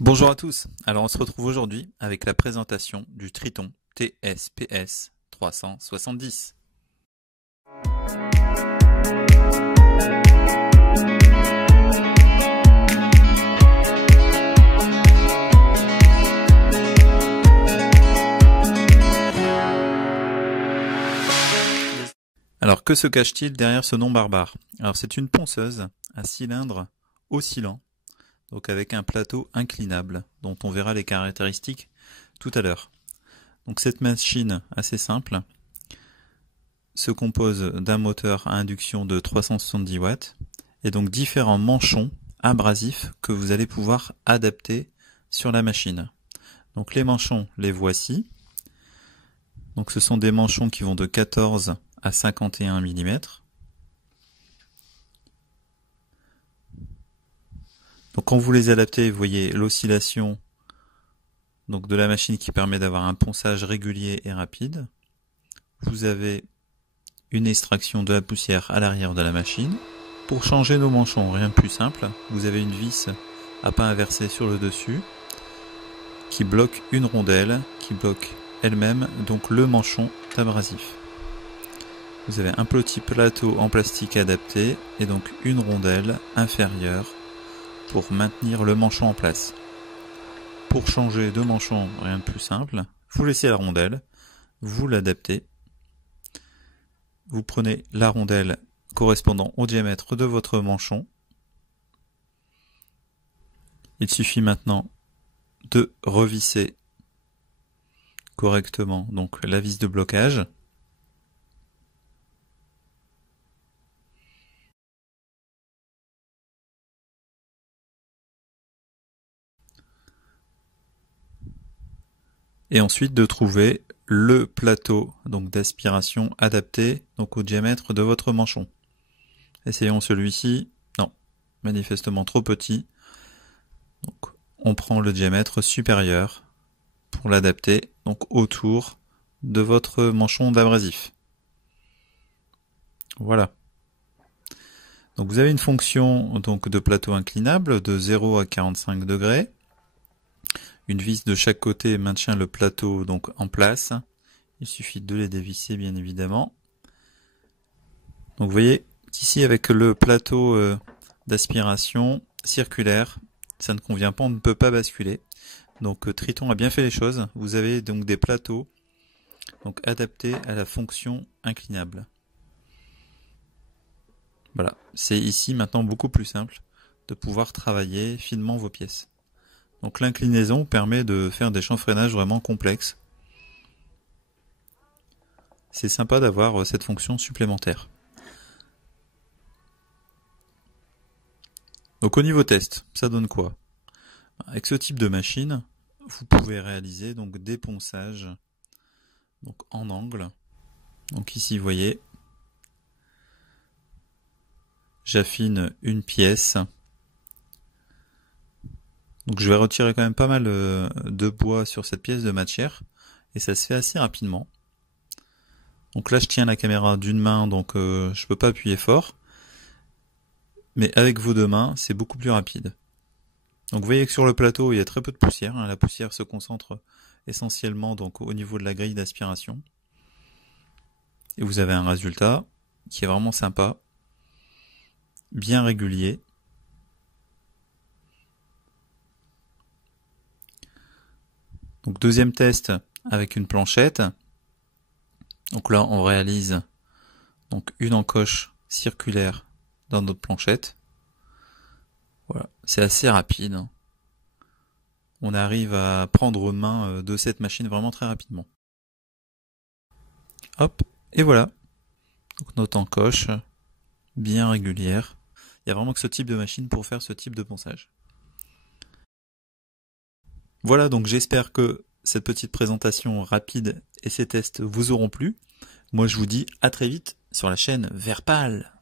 Bonjour à tous, alors on se retrouve aujourd'hui avec la présentation du Triton TSPS 370. Alors que se cache-t-il derrière ce nom barbare? Alors c'est une ponceuse à cylindre oscillant, donc avec un plateau inclinable, dont on verra les caractéristiques tout à l'heure. Donc cette machine assez simple se compose d'un moteur à induction de 370 watts et donc différents manchons abrasifs que vous allez pouvoir adapter sur la machine. Donc les manchons, les voici. Donc ce sont des manchons qui vont de 14 à 51 mm. Donc quand vous les adaptez, vous voyez l'oscillation donc de la machine qui permet d'avoir un ponçage régulier et rapide. Vous avez une extraction de la poussière à l'arrière de la machine. Pour changer nos manchons, rien de plus simple, vous avez une vis à pas inversée sur le dessus qui bloque une rondelle, qui bloque elle-même donc le manchon abrasif. Vous avez un petit plateau en plastique adapté et donc une rondelle inférieure pour maintenir le manchon en place. Pour changer de manchon, rien de plus simple, vous laissez la rondelle, vous l'adaptez, vous prenez la rondelle correspondant au diamètre de votre manchon. Il suffit maintenant de revisser correctement donc la vis de blocage. Et ensuite de trouver le plateau donc d'aspiration adapté donc au diamètre de votre manchon. Essayons celui-ci. Non, manifestement trop petit. Donc on prend le diamètre supérieur pour l'adapter donc autour de votre manchon d'abrasif. Voilà. Donc vous avez une fonction donc de plateau inclinable de 0 à 45 degrés. Une vis de chaque côté maintient le plateau donc en place. Il suffit de les dévisser bien évidemment. Donc vous voyez qu'ici avec le plateau d'aspiration circulaire, ça ne convient pas, on ne peut pas basculer. Donc Triton a bien fait les choses. Vous avez donc des plateaux donc adaptés à la fonction inclinable. Voilà, c'est ici maintenant beaucoup plus simple de pouvoir travailler finement vos pièces. Donc l'inclinaison permet de faire des chanfreinages vraiment complexes. C'est sympa d'avoir cette fonction supplémentaire. Donc au niveau test, ça donne quoi? Avec ce type de machine, vous pouvez réaliser donc des ponçages donc en angle. Donc ici, vous voyez, j'affine une pièce. Donc je vais retirer quand même pas mal de bois sur cette pièce de matière et ça se fait assez rapidement. Donc là je tiens la caméra d'une main donc je peux pas appuyer fort. Mais avec vos deux mains c'est beaucoup plus rapide. Donc vous voyez que sur le plateau il y a très peu de poussière. La poussière se concentre essentiellement donc au niveau de la grille d'aspiration. Et vous avez un résultat qui est vraiment sympa, bien régulier. Donc deuxième test avec une planchette. Donc là on réalise donc une encoche circulaire dans notre planchette. Voilà, c'est assez rapide. On arrive à prendre main de cette machine vraiment très rapidement. Hop, et voilà. Donc notre encoche bien régulière. Il y a vraiment que ce type de machine pour faire ce type de ponçage. Voilà, donc j'espère que cette petite présentation rapide et ces tests vous auront plu. Moi je vous dis à très vite sur la chaîne Vert Pâle.